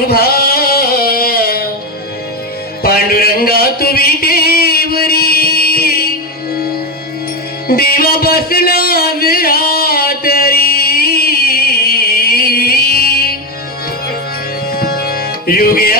विठोबा पांडुरंगा तुम्ही देवरी. देवा बसना विरातरी युगे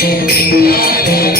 Thank you.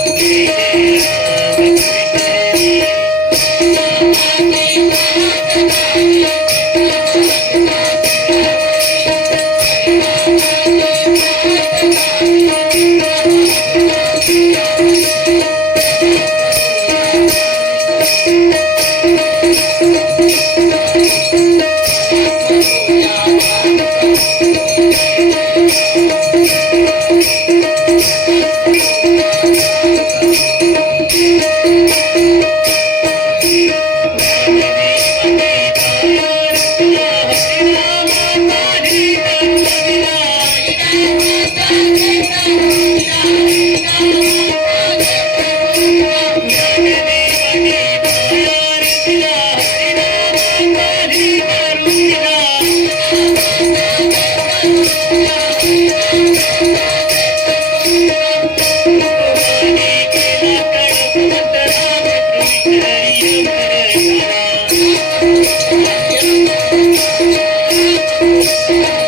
Música Yeah.